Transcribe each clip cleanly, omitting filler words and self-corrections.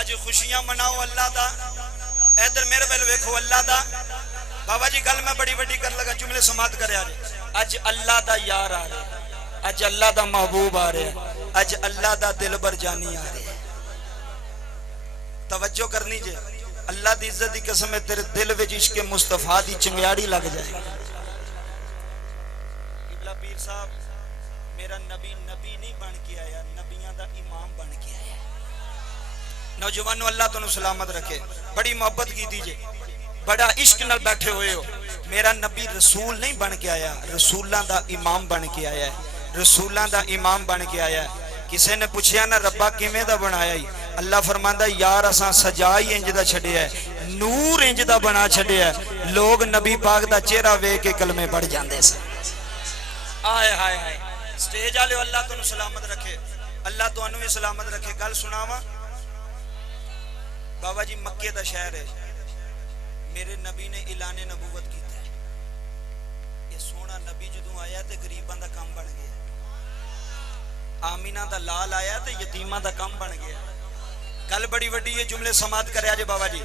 اج خوشیاں مناؤ اللہ دا. ادھر میرے ویل ویکھو اللہ دا. بابا جی گل میں بڑی وڈی کر لگا, جملے سماعت کریا جی. اج اللہ دا یار آ رہا ہے, اج اللہ دا محبوب آ رہا ہے, اج اللہ دا دلبر جانی آ رہا ہے. توجہ کرنی جے, اللہ دی عزت دی قسم ہے تیرے دل وچ عشق مصطفیٰ دی چنگیاڑی لگ جائے. قبلہ پیر صاحب میرا نبی نبی نہیں بن کے آیا, نبیاں دا امام بن کے آیا. نوجوانوں اللہ تانوں سلامت رکھے. بڑی محبت کی دیجئے, بڑا عشق نال بیٹھے ہوئے ہو. میرا نبی رسول نہیں بن کے آیا, رسولاں دا امام بن کے آیا ہے. رسولاں دا امام بن کے آیا ہے. کسے نے پوچھیا نا ربا کیویں دا بنایا ہی؟ اللہ فرماندا یار اساں سجا ہی انج دا چھڈیا ہے, نور انج دا بنا چھڈیا ہے. لوگ نبی پاک دا چہرہ ویکھ کے کلمے پڑھ جاندے سن. آئے ہائے ہائے. سٹیج والے اللہ تانوں سلامت رکھے, اللہ تانوں بھی سلامت رکھے. گل سناواں بابا جی, مکے دا شہر ہے, میرے نبی نے اعلان نبوت کیتا ہے. یہ سونا نبی جدوں آیا تے غریباں دا کام بن گیا. آمینہ دا لال آیا تے یتیماں دا کام بن گیا. گل بڑی وڈی ہے, جملے سماعت کریا جے بابا جی.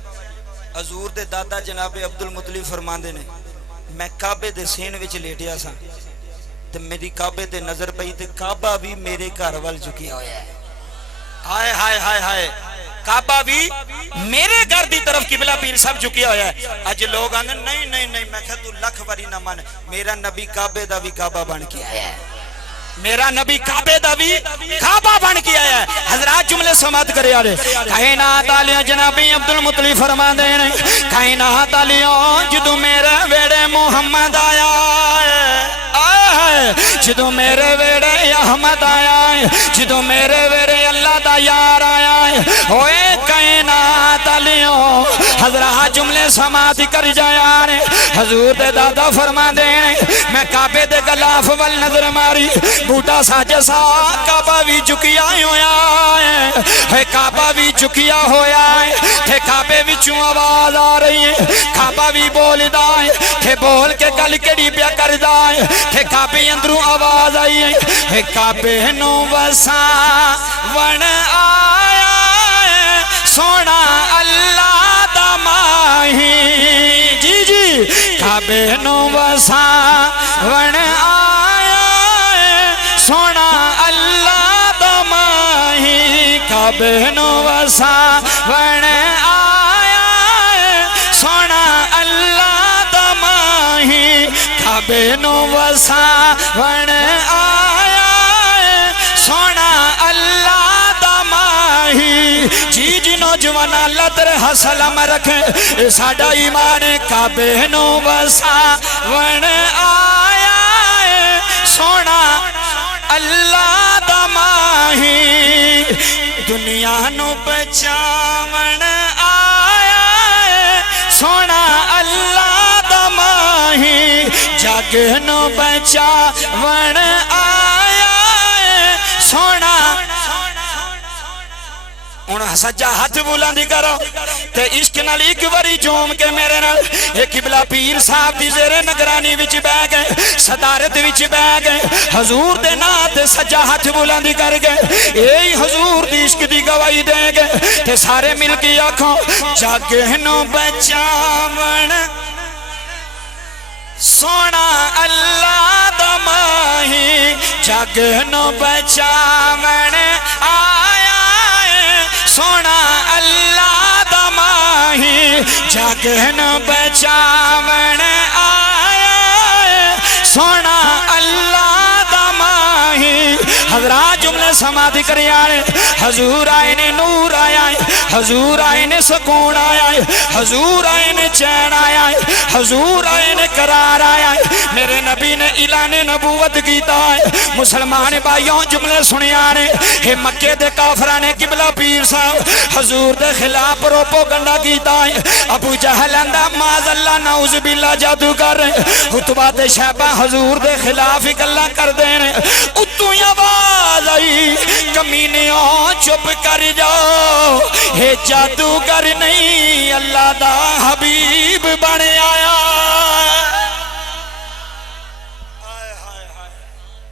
حضور دے دادا جناب عبد المطلب فرماندے نے میں کعبے دے سین وچ لیٹیا سا تے میری کعبے تے نظر پئی تے کعبہ بھی میرے گھر وال جھکیا ہویا ہے. ہائے ہائے ہائے ہائے, کعبہ بھی میرے گھر دی طرف قبلہ پیر صاحب جھکیا ہویا ہے. اج لوگ آندے نہیں نہیں نہیں, میں کہا تو لکھ واری نہ من, میرا نبی کعبے دا بھی کعبہ بن کے آیا ہے. میرا نبی کعبے دا بھی کعبہ بن کے آیا ہے. حضرات جملے سماعت کرے آرے. کائنات علیہ جنابی عبد المطلب فرما دے نے, کائنات علیہ جدو میرے ویڑے محمد آیا ہے, جدو میرے ویڑے احمد آیا ہے, جدو میرے ویڑے اللہ دا یار آیا ہے. ہوئے کائنات علیہ حضرات جملے سماعت کر جایا نے. حضور دے دادا فرما دے نے میں کعبے دے غلاف وال نظر ماری, بوٹا ساجے سا کعبہ بھی چکیا ہویا ہے, کعبہ بھی چکیا ہویا ہے. تے کعبے وچوں آواز آ رہی ہے, کعبہ بھی بولدا ہے, تے بول کے گل کیڑی پیا کردا ہے. تے کعبے اندروں آواز آئی ہے, کعبے نو وساں ون آیا ہے سونا اللہ دا ماہی. جی جی, کعبے نو وساں ون آیا سونا اللہ دا ماہی. کعبے نو وساں ون آیا سونا اللہ دا ماہی. کعبے نو وساں ون آیا سونا اللہ دا ماہی. جی جی نوجوان اللہ تیرے حسلم رکھے, اے ساڈا ایمان. کعبے نو وساں ون آیا سونا اللہ دا ماہی. دنیا نو بچاون آیا سونا اللہ دا ماہی. جگ نو بچاون آیا سونا. ہن سجا ہاتھ بلند کرو تے عشق نال ایک واری جوم کے میرے نال. اے قبلہ پیر صاحب دی زیر نگرانی وچ بیٹھ گئے, صدارت وچ بیٹھ گئے, حضور دے نام تے سجا ہاتھ بلند کر گئے. اے حضور دی عشق دی گواہی دے گئے تے سارے مل کے آکھو جگ نو بچاون سونا اللہ دا ماہی. جگ نو بچاون آیا سونا اللہ دا ماہی. جگ نو بچاون آیا سونا اللہ دا ماہی. حضرات جملے سماعت کرے آئے. حضور آئے نے نور آیا ہے, حضور آئے نے سکون آیا ہے, حضور آئے نے چین آیا ہے, حضور آئے نے قرار آیا ہے. میرے نبی نے اعلان نبوت کیتا ہے. مسلمان بھائیوں جملے سنے آنے, ہے مکے دے کافرہ نے قبلہ پیر صاحب حضور دے خلاف روپو گنڈا کیتا ہے. ابو جہل اندہ ماذ اللہ نعوذ باللہ جادو کر رہے, خطبہ دے شہبہ حضور دے خلاف اکلا کر دینے. اتو آواز آئی کمینیوں چپ کر جاؤ, ہے جادوگر نہیں اللہ دا حبیب بنے آیا